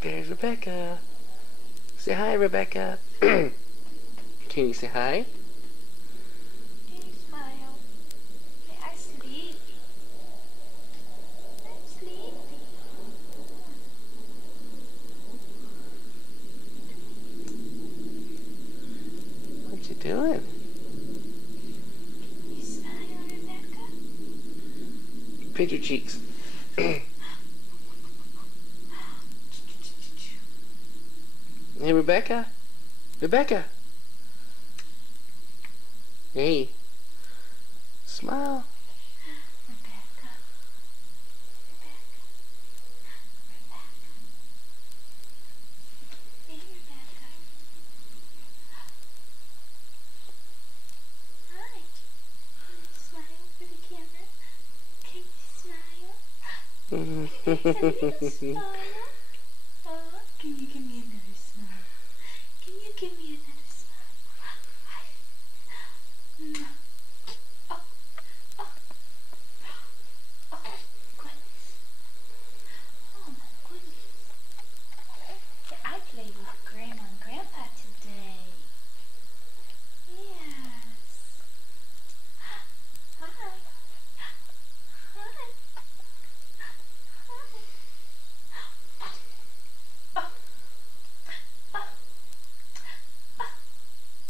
There's Rebecca. Say hi, Rebecca. Can you say hi? Can you smile? Hey, I'm sleepy. I'm sleepy. What you doing? Can you smile, Rebecca? Pinch your cheeks. Hey, Rebecca. Rebecca. Hey. Smile. Rebecca. Rebecca. Rebecca. Hey, Rebecca. Hi. Can you smile for the camera? Can you smile? Smile. Oh, can you give me another smile? Can you give me another smile? No. Oh, oh, oh, goodness. Oh, my goodness. Yeah, I played with Grandma and Grandpa today. Yes. Hi. Hi. Hi. Oh. Oh.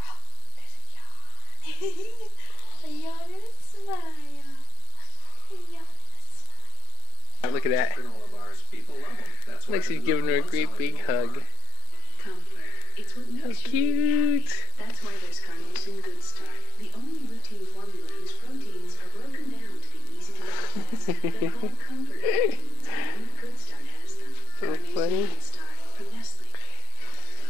Oh. There's a yawn. A yawn and a smile. A yawn and a smile. Look at that. Looks like he's giving her a great big hug. It's what How makes you cute. happy. That's why there's Carnation Good Start, the only routine formula whose proteins are broken down to be easy to digest. They're called comfort proteins, and only Good Start has them. So Carnation funny. Good Start from Nestle.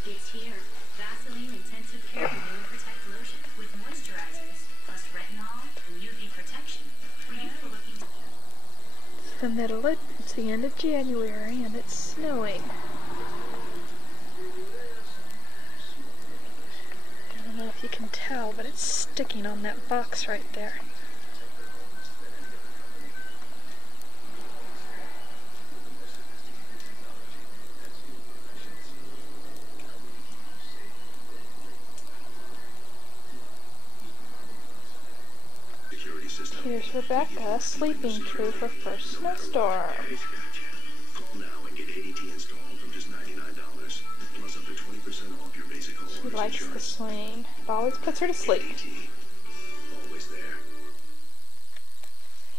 It's here. Vaseline Intensive Care Renew and Protect Lotion with moisturizers plus retinol and UV protection for youthful looking. It's the end of January and it's snowing. I don't know if you can tell, but it's sticking on that box right there. Here's Rebecca sleeping through her first snowstorm. Call now and get ADT installed from just $99, plus up to 20% off your basic She homeowner's likes the insurance. swing. It always puts her to sleep. ADT, always there.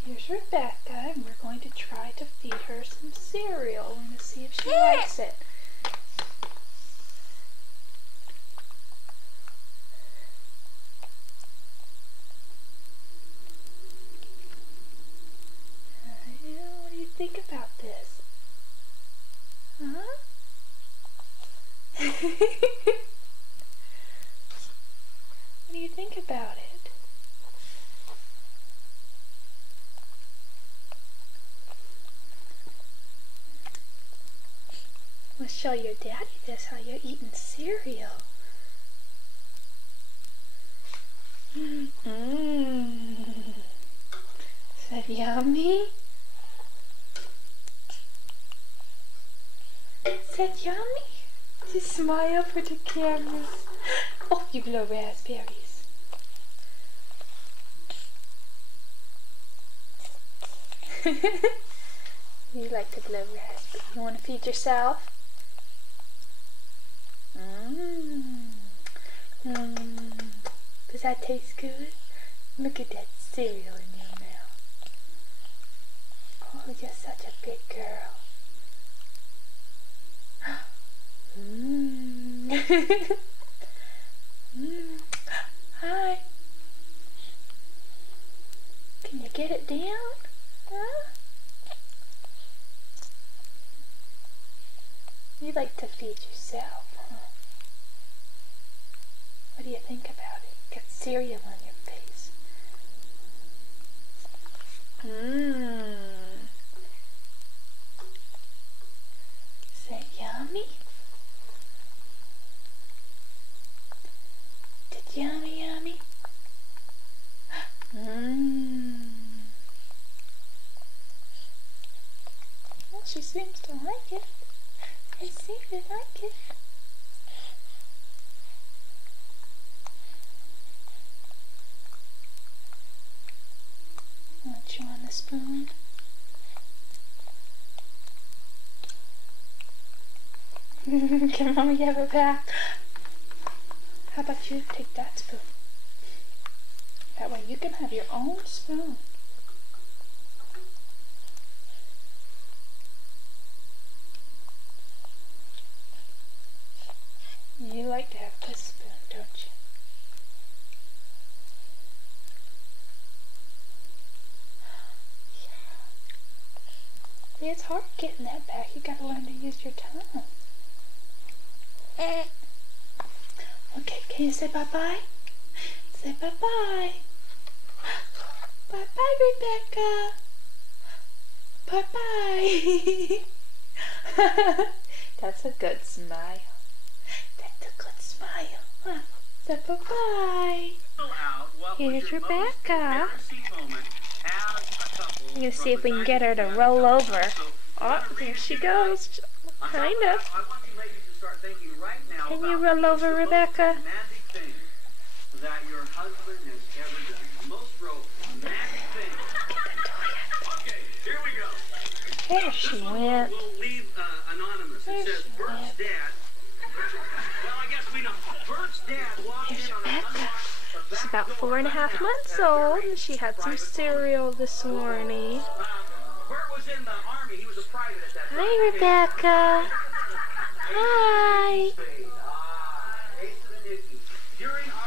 Here's Rebecca, and we're going to try to feed her some cereal. We're going to see if she likes it. What do you think about this? Huh? What do you think about it? Let's show your daddy this, how you're eating cereal. Mmm. Is that yummy? Is that yummy? Just smile for the camera. Oh, you blow raspberries. You like to blow raspberries. You want to feed yourself? Does that taste good? Look at that cereal in your mouth. Oh, you're such a big girl. Hi. Can you get it down? Huh? You like to feed yourself, huh? What do you think about it? Got cereal on your face. Is that yummy? Is it yummy, yummy? Well, she seems to like it. Let's see if you like it. Want you on the spoon? Can Mommy have it back? How about you take that spoon? That way you can have your own spoon. You like to have a good spoon, don't you? Yeah. It's hard getting that back. You gotta learn to use your tongue. Okay, can you say bye-bye? Say bye-bye. Bye-bye, Rebecca. Bye-bye. That's a good smile. That's a good smile. Huh? Say bye-bye. Here's Rebecca. You see if we can get her to roll over. Oh, there she goes. Kind of. Can you roll over, Rebecca? That your husband has ever done. The most romantic thing. Okay, here we go. There she went. We'll leave anonymous. It says Bert's dad. Well, I guess we know. Bert's dad walked in on an unlocked. She's about 4.5 months old, and she had some cereal this morning. Bert was in the army. He was a private at that time. Hi, Rebecca. Hi.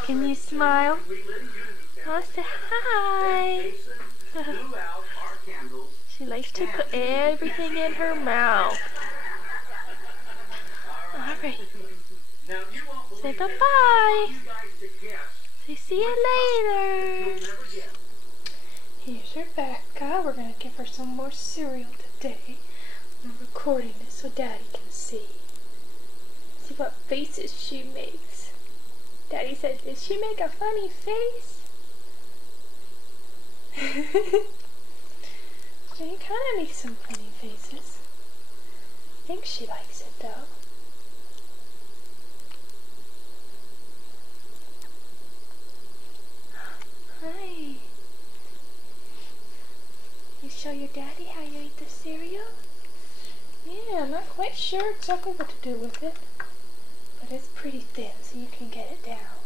Can you smile? Oh, say hi. She likes to put everything in her mouth. Alright. Say bye-bye. Say see you later. Here's Rebecca. We're going to give her some more cereal today. I'm recording it so Daddy can see. See what faces she makes. Daddy said, did she make a funny face? She kind of makes some funny faces. I think she likes it though. Hi. You show your daddy how you eat the cereal? Yeah, I'm not quite sure exactly what to do with it. But it's pretty thin, so you can get it down.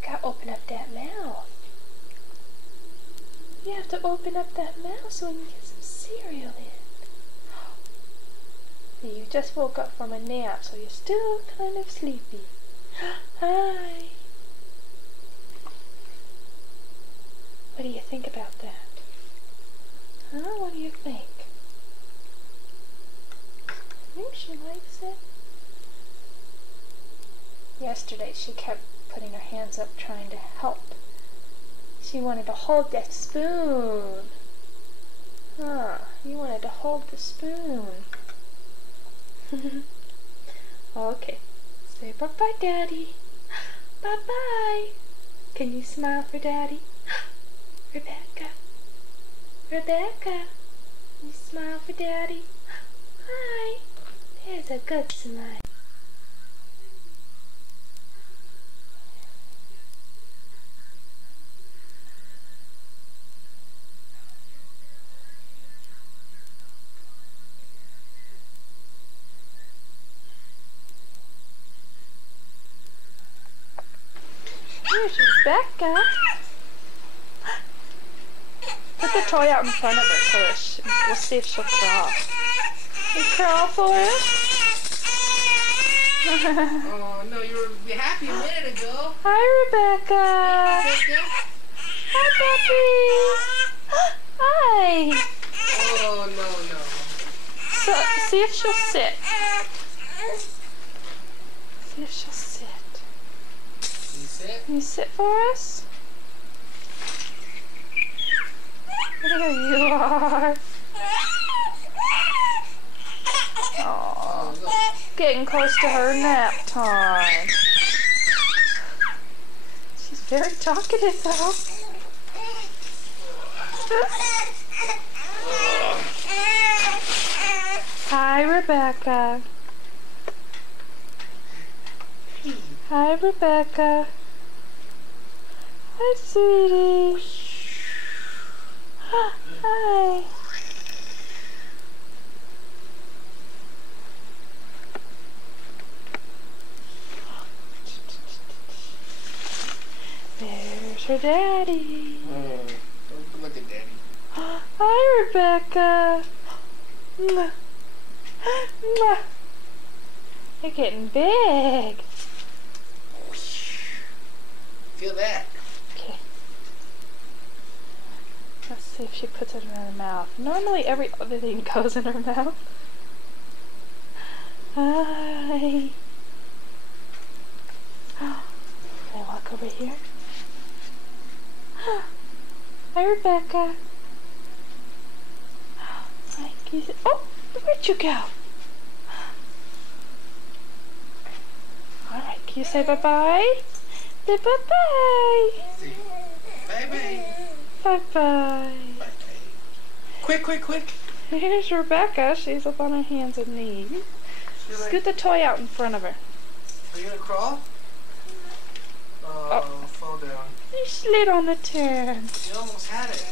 You gotta open up that mouth. You have to open up that mouth so we can get some cereal in. You just woke up from a nap, so you're still kind of sleepy. Hi. What do you think about that? Huh? What do you think? I think she likes it. Yesterday she kept putting her hands up trying to help. She wanted to hold that spoon. Huh, you wanted to hold the spoon. Okay, say bye-bye, Daddy. Bye-bye. Can you smile for Daddy? Rebecca. Rebecca. Can you smile for Daddy? Hi. There's a good smile. Here's Rebecca. Put the toy out in front of her so we'll see if she'll crawl. You crawl for us? Oh no, you were happy a minute ago. Hi, Rebecca. Hi, puppy. Hi. Oh no. So, see if she'll sit. See if she'll sit. You sit? Can you sit for us? There you are. Aww. Getting close to her nap time. She's very talkative though. Rebecca. Hi, Rebecca. Hi, sweetie. Hi. There's her daddy. Look at daddy. Hi, Rebecca. Mwah. Mwah. You're getting big. Feel that. Okay. Let's see if she puts it in her mouth. Normally every other thing goes in her mouth. Hi. Can I walk over here? Hi, Rebecca. Hi, can you see? Oh, where'd you go? Alright, can you say bye-bye? Say bye-bye. See. Bye-bye. Bye-bye. Quick, quick, quick. Here's Rebecca. She's up on her hands and knees. Scoot the toy out in front of her. Are you gonna crawl? Oh, fall down. You slid on the turn. You almost had it.